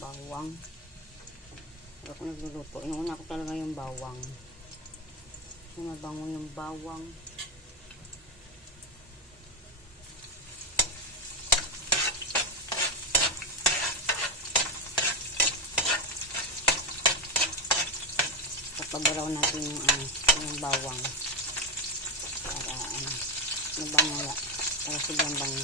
bawang. Pero ako nagluluto, inuuna ko talaga yung bawang. So, mabango yung bawang. Pabaraw natin yung bawang para mabango, para sobrang bango.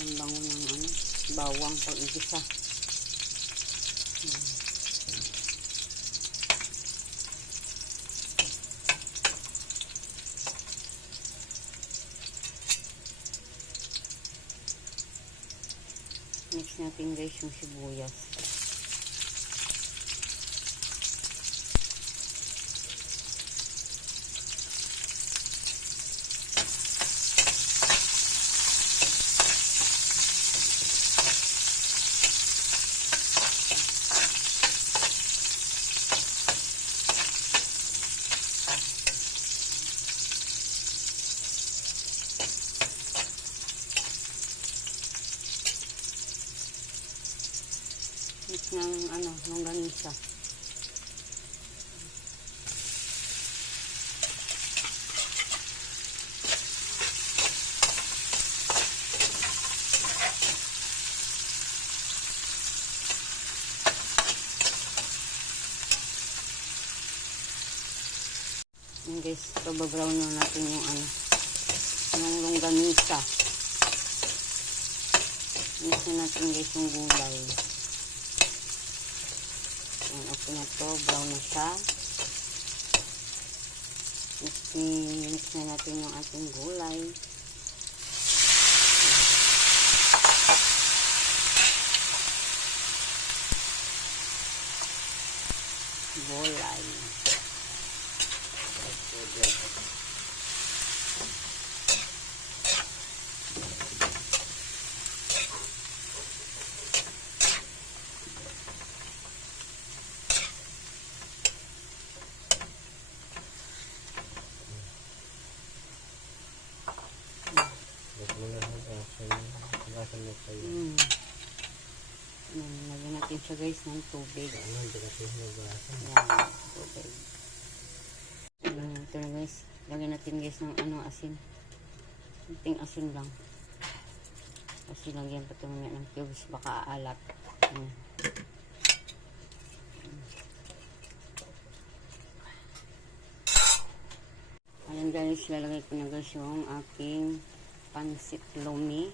Yung bango ng bawang pag igisa. Mix natin guys yung sibuyas. Mix ng longganisa. Yan guys, pababrown na natin yung longganisa. Mix na natin guys yung gulay. Yan, okay na to, brown na siya. Mix na natin yung ating gulay. Gulay. Lagyan natin siya guys ng tubig. Yan, tubig. Ito na guys. Lagyan natin guys ng asin. Kunting asin lang. Kasi lagyan pa ito ng cubes. Baka aalat. Ayan guys. Lalagay ko na guys yung aking pansit lomi.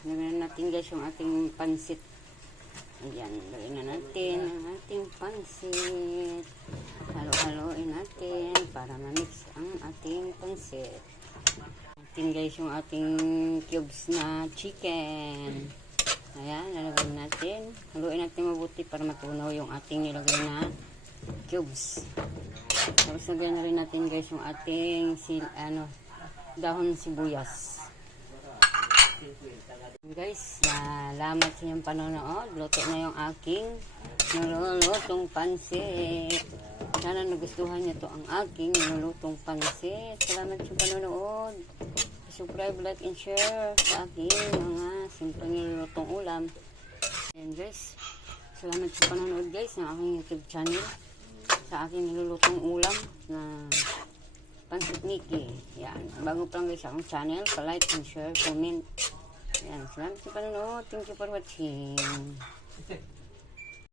Lagyan natin guys yung ating pansit. Ayan, lagyan na natin ang ating pansit. Halo-haloin natin para ma-mix ang ating pansit. Natin guys yung ating cubes na chicken. Ayan, lalagyan natin. Haluin natin mabuti para matunaw yung ating nilagay na cubes. Tapos lagyan na rin natin guys yung ating dahon sibuyas. Guys, salamat sa inyong panonood. Luto na yung aking nilulutong pansit. Sana nagustuhan niyo to ang aking nilulutong pansit. Salamat sa panonood. Subscribe, like, and share sa aking mga simpleng nilulutong ulam. And guys, salamat sa panonood guys ng aking YouTube channel. Sa aking nilulutong ulam na Pansit Nikki. Yan. Bago pa lang guys akong channel, pa-like and share, comment. Yan. Salamat sa panonood. Thank you for watching.